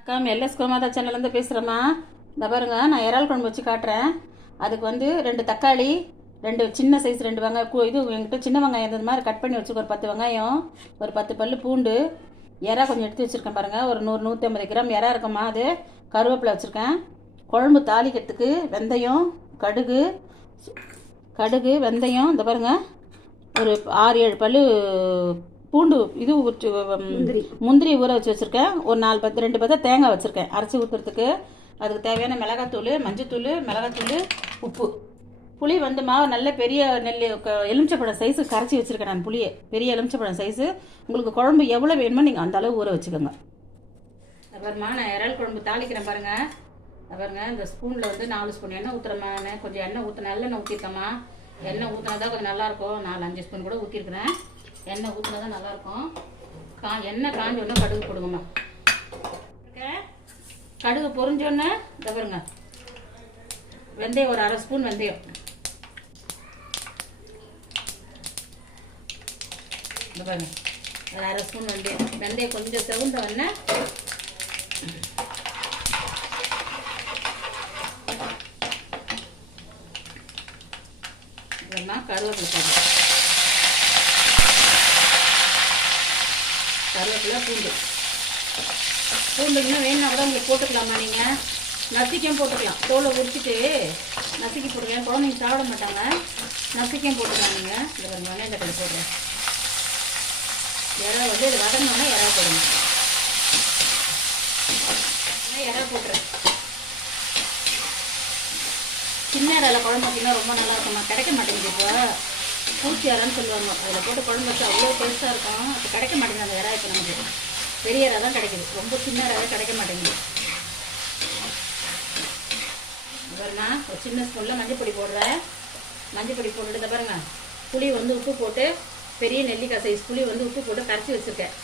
அக்கா எல்எஸ் கோமாதா சேனல்லேருந்து பேசுகிறேம்மா இந்த பாருங்க நான் இறால் குழம்பு வச்சு காட்டுறேன். அதுக்கு வந்து ரெண்டு தக்காளி ரெண்டு சின்ன சைஸ் ரெண்டு வெங்காயம் இது என்கிட்ட சின்ன வெங்காயம் இந்த மாதிரி கட் பண்ணி வச்சுக்கோ ஒரு பத்து வெங்காயம் ஒரு பத்து பல்லு பூண்டு. இறா கொஞ்சம் எடுத்து வச்சுருக்கேன் பாருங்கள் ஒரு நூறு நூற்றி ஐம்பது கிராம் இறா இருக்குமா அது. கருவேப்பிலை வச்சுருக்கேன். குழம்பு தாளிக்கிறதுக்கு வெந்தயம் கடுகு கடுகு வெந்தயம் இந்த பாருங்க ஒரு ஆறு ஏழு பல்லு பூண்டு இது ஊற்றி- முந்திரி. முந்திரி ஊற வச்சு வச்சுருக்கேன். ஒரு நாலு பத்து ரெண்டு பத்து தேங்காய் வச்சுருக்கேன். அரைச்சி ஊற்றுறதுக்கு அதுக்கு தேவையான மிளகாத்தூள் மஞ்சத்தூள் மிளகாத்தூள் உப்பு. புளி வந்து மாவு நல்ல பெரிய நெல் எலுமிச்சப்பழம் சைஸு கரைச்சி வச்சுருக்கேன் நான் புளியை. பெரிய எலுமிச்சப்பழம் சைஸு உங்களுக்கு குழம்பு எவ்வளோ வேணுமோ நீங்கள் அந்த அளவு ஊற வச்சுக்கோங்க. அப்புறமா நான் இறால் குழம்பு தாளிக்கிறேன் பாருங்க. இதை பாருங்க இந்த ஸ்பூனில் வந்து நாலு ஸ்பூன் எண்ணெய் ஊற்றுறேம்மா நான் கொஞ்சம் எண்ணெய் ஊற்ற நல்லெண்ணெய் ஊற்றிருக்கேம்மா எண்ணெய் ஊற்றினா தான் கொஞ்சம் நல்லாயிருக்கும் நாலு அஞ்சு ஸ்பூன் கூட ஊற்றிருக்கிறேன் எண்ணெய் ஊற்றினா தான் நல்லாயிருக்கும். கா எண்ணெய் காஞ்ச உடனே கடுகு போடுங்கம்மா. கடுகு பொறிஞ்சோடனே இதை பாருங்க. வெந்தயம் ஒரு அரை ஸ்பூன் வெந்தயம். இந்த பாருங்க. ஒரு அரை ஸ்பூன் வெந்தயம். வெந்தயம் கொஞ்சம் செவந்த உடனே இல்லைன்னா கருவேப்பிலை கருவேப்பிலை பூண்டு. பூண்டு இன்னும் வேணும்னா கூட உங்களுக்கு போட்டுக்கலாமா நீங்கள் நசிக்கம் போட்டுக்கலாம். தோலை உரிச்சிட்டு நசுக்கி போட்டுக்கலாம் குழந்தைங்க சாப்பிட மாட்டாங்க. நசிக்கம் போட்டுக்கலாம் நீங்கள் இந்த ஒரு வெங்காயம் போடுறேன். இறா வந்து இது வதங்கினோன்னா இறா போடுங்க. இறா போட்டுறேன். சின்ன இறால குழம்பு பார்த்தீங்கன்னா ரொம்ப நல்லா இருக்குமா கிடைக்க மாட்டேங்குது இப்போ. பூச்சி இறான்னு சொல்லுவாங்க. அதில் போட்டு குழம்பு வச்சு அவ்வளோ டேஸ்ட்டாக இருக்கும். அது கிடைக்க மாட்டேங்குது அந்த இறா இப்போ நமக்கு. பெரிய இறா தான் கிடைக்குது. ரொம்ப சின்ன இறாவே கிடைக்க மாட்டேங்குது. பாருங்க ஒரு சின்ன ஸ்பூனில் மஞ்சள் பொடி போடுறேன். மஞ்சள் பொடி போட்டுட்டு பாருங்க. புளி வந்து உப்பு போட்டு பெரிய நெல்லிக்காய் சைஸ் புளி வந்து உப்பு போட்டு கரைச்சி வச்சுருக்கேன்.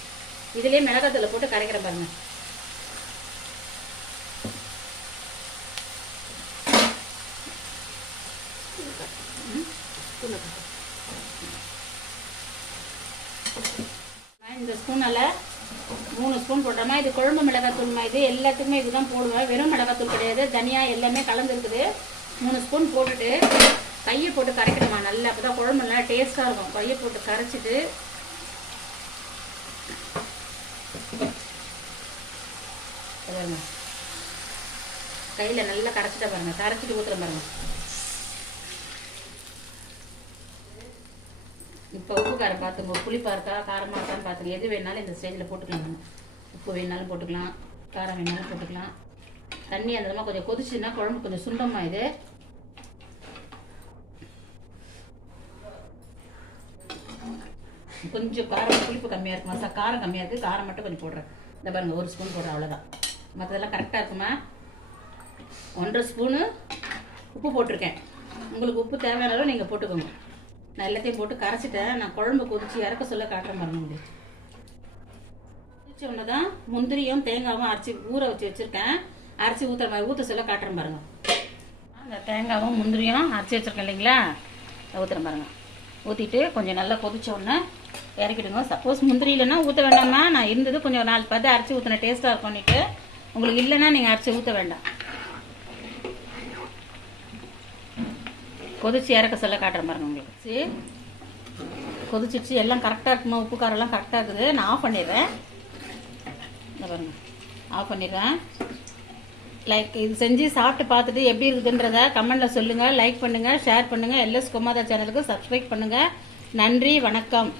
இதுலேயே மிளகாத்தூளை போட்டு கரைக்கிறேன் பாருங்க. நான் இந்த ஸ்பூனால் மூணு ஸ்பூன் போட்டோமா. இது குழம்பு மிளகாத்தூள்மா இது எல்லாத்துக்குமே இதுதான் போடுவேன் வெறும் மிளகாத்தூள் கிடையாது. தனியா எல்லாமே கலந்துருக்குது. மூணு ஸ்பூன் போட்டுட்டு கையை போட்டு கரைக்கணுமா நல்லா அப்போ தான் குழம்பு நல்லா டேஸ்ட்டாக இருக்கும். கையை போட்டு கரைச்சிட்டு கையில் நல்லா கரைச்சிட்ட பாருங்க. கரைச்சிட்டு ஊற்றுற பாருங்க. இப்போ உப்பு காரம் பார்த்துங்க புளிப்பாக இருக்கா காரமாக இருக்கான்னு பார்த்துங்க எது வேணாலும் இந்த ஸ்டேஜில் போட்டுக்கலாம் நம்ம. உப்பு வேணாலும் போட்டுக்கலாம் காரம் வேணாலும் போட்டுக்கலாம். தண்ணி அந்த மாதிரி கொஞ்சம் கொதிச்சுன்னா குழம்பு கொஞ்சம் சுண்டமாக இது. கொஞ்சம் காரம் புளிப்பு கம்மியாக இருக்குமா? சார் காரம் கம்மியாக இருக்குது காரம் மட்டும் கொஞ்சம் போடுறேன். இந்த பாருங்க ஒரு ஸ்பூன் போடுறேன் அவ்வளோதான் மற்றதெல்லாம் கரெக்டாக இருக்குமா? ஒன்றரை ஸ்பூனு உப்பு போட்டிருக்கேன். உங்களுக்கு உப்பு தேவையான அளவு நீங்கள் போட்டுக்கோங்க. நான் எல்லாத்தையும் போட்டு கரைச்சிட்டேன். நான் குழம்பு கொதிச்சு இறக்க சொல்ல காட்டுறேன் பாருங்க உங்களுக்கு கொதிச்ச உடனே தான் முந்திரியும் தேங்காவும் அரைச்சி ஊற வச்சு வச்சுருக்கேன். அரைச்சி ஊற்றுற மாதிரி ஊற்ற சொல்ல காட்டுறேன் பாருங்க. அந்த தேங்காவும் முந்திரியும் அரைச்சி வச்சுருக்கேன் இல்லைங்களா? ஊற்றுறேன் பாருங்க. ஊற்றிட்டு கொஞ்சம் நல்லா கொதிச்ச உடனே இறக்கிடுங்க. சப்போஸ் முந்திரி இல்லைன்னா ஊற்ற வேண்டாமா நான் இருந்தது கொஞ்சம் நாலு பார்த்து அரைச்சி ஊற்றின டேஸ்ட்டாக இருக்கும்னுட்டு உங்களுக்கு இல்லைன்னா நீங்கள் அரைச்சி ஊற்ற வேண்டாம். கொதிச்சு இறக்க சொல்ல காட்டுறேன் பாருங்க உங்களுக்கு. சரி கொதிச்சிச்சு எல்லாம் கரெக்டாக இருக்குமா? உப்பு காரெல்லாம் கரெக்டாக இருக்குது. நான் ஆஃப் பண்ணிடுறேன். பாருங்க. ஆஃப் பண்ணிடுறேன். லைக் இது செஞ்சு சாப்பிட்டு பார்த்துட்டு எப்படி இருக்குதுன்றத கமெண்ட்டில் சொல்லுங்கள் லைக் பண்ணுங்கள் ஷேர் பண்ணுங்கள் எல்எஸ் குமாதா சேனலுக்கு சப்ஸ்கிரைப் பண்ணுங்கள் நன்றி வணக்கம்.